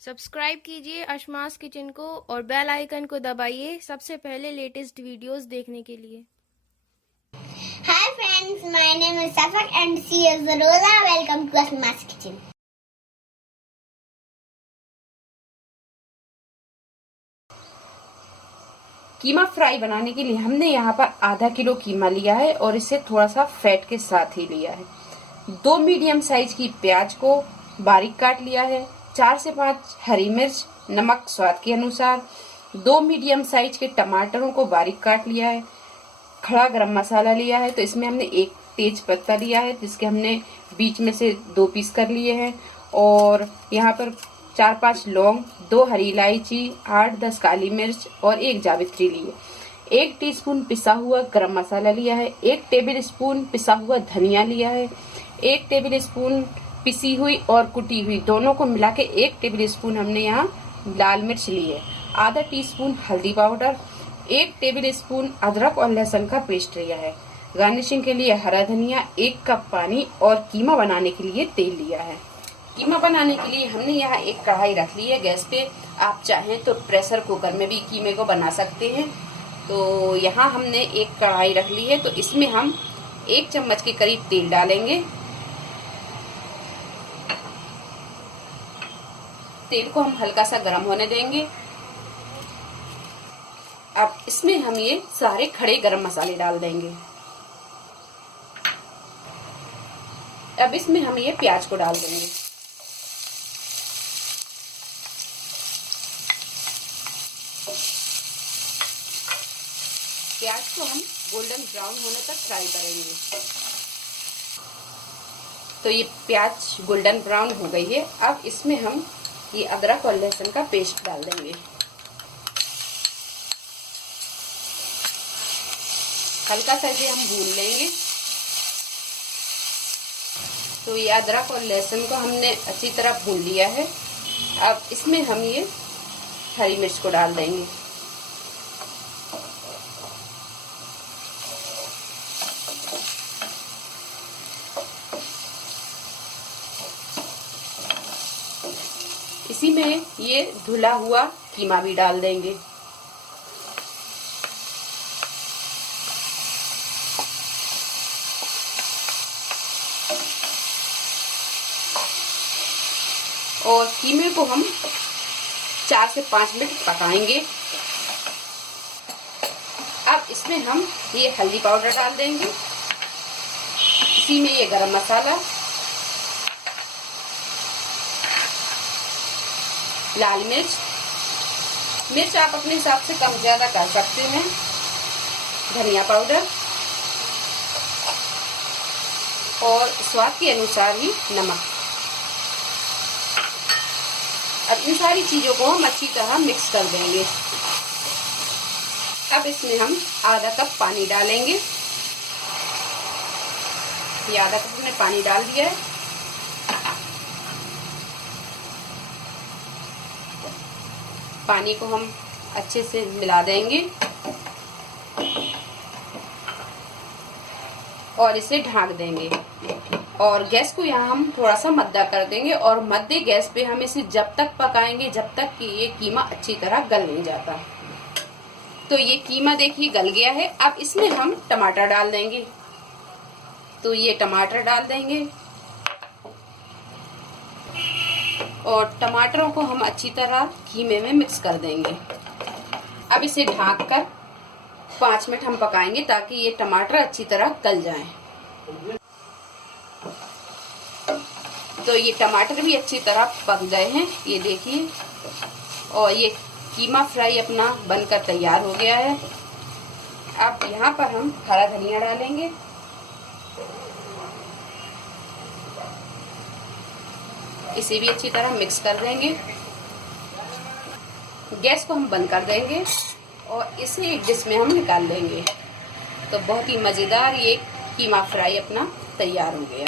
Subscribe कीजिए अशमास kitchen को और बेल आइकन को दबाइए सबसे पहले लेटेस्ट वीडियोस देखने के लिए। Hi friends, my name is Safak and she is Rosa. Welcome to Ashma's Kitchen. Keema fry बनाने के लिए हमने यहाँ पर आधा किलो कीमा लिया है और इसे थोड़ा सा फैट के साथ ही लिया है। 2 मीडियम साइज की प्याज को बारीक काट लिया है। 4 से 5 हरी मिर्च, नमक स्वाद के अनुसार। 2 मीडियम साइज के टमाटरों को बारीक काट लिया है। खड़ा गरम मसाला लिया है, तो इसमें हमने 1 तेज पत्ता लिया है जिसके हमने बीच में से 2 पीस कर लिए हैं। और यहाँ पर 4-5 लौंग, 2 हरी इलायची, 8-10 काली मिर्च और 1 जावित्री लिए। 1 टीस्पून पिसा हुआ गरम मसाला लिया है। 1 टेबल स्पून पिसा हुआ धनिया लिया है। 1 टेबल स्पून पिसी हुई और कुटी हुई दोनों को मिला के 1 टेबल स्पून हमने यहाँ लाल मिर्च ली है। आधा टीस्पून हल्दी पाउडर, 1 टेबल स्पून अदरक और लहसुन का पेस्ट लिया है। गार्निशिंग के लिए हरा धनिया, 1 कप पानी और कीमा बनाने के लिए तेल लिया है। कीमा बनाने के लिए हमने यहाँ एक कढ़ाई रख ली है गैस पे। आप चाहें तो प्रेशर कुकर में भी कीमे को बना सकते हैं। तो यहाँ हमने एक कढ़ाई रख ली है, तो इसमें हम 1 चम्मच के करीब तेल डालेंगे। तेल को हम हल्का सा गर्म होने देंगे। अब इसमें हम ये सारे खड़े गरम मसाले डाल देंगे। अब इसमें हम ये प्याज को डाल देंगे। प्याज को हम गोल्डन ब्राउन होने तक फ्राई करेंगे। तो ये प्याज गोल्डन ब्राउन हो गई है। अब इसमें हम ये अदरक और लहसुन का पेस्ट डाल देंगे। हल्का सा इसे हम भून लेंगे। तो ये अदरक और लहसुन को हमने अच्छी तरह भून लिया है। अब इसमें हम ये हरी मिर्च को डाल देंगे। इसी में ये धुला हुआ कीमा भी डाल देंगे। और कीमे को हम 4 से 5 मिनट पकाएंगे। अब इसमें हम ये हल्दी पाउडर डाल देंगे। इसी में ये गरम मसाला, लाल मिर्च आप अपने हिसाब से कम ज्यादा कर सकते हैं, धनिया पाउडर और स्वाद के अनुसार ही नमक। अब इन सारी चीजों को हम अच्छी तरह मिक्स कर देंगे। अब इसमें हम आधा कप पानी डालेंगे। ये आधा कप हमने पानी डाल दिया है। पानी को हम अच्छे से मिला देंगे और इसे ढक देंगे। और गैस को यहाँ हम थोड़ा सा मद्दा कर देंगे और मध्य गैस पे हम इसे जब तक पकाएंगे जब तक कि ये कीमा अच्छी तरह गल नहीं जाता। तो ये कीमा देखिए गल गया है। अब इसमें हम टमाटर डाल देंगे। तो ये टमाटर डाल देंगे और टमाटरों को हम अच्छी तरह कीमे में मिक्स कर देंगे। अब इसे ढक कर 5 मिनट हम पकाएंगे ताकि ये टमाटर अच्छी तरह गल जाएं। तो ये टमाटर भी अच्छी तरह पक गए हैं, ये देखिए। और ये कीमा फ्राई अपना बनकर तैयार हो गया है। अब यहाँ पर हम हरा धनिया डालेंगे। इसे भी अच्छी तरह मिक्स कर देंगे। गैस को हम बंद कर देंगे और इसे एक डिश में हम निकाल लेंगे। तो बहुत ही मज़ेदार ये कीमा फ्राई अपना तैयार हो गया।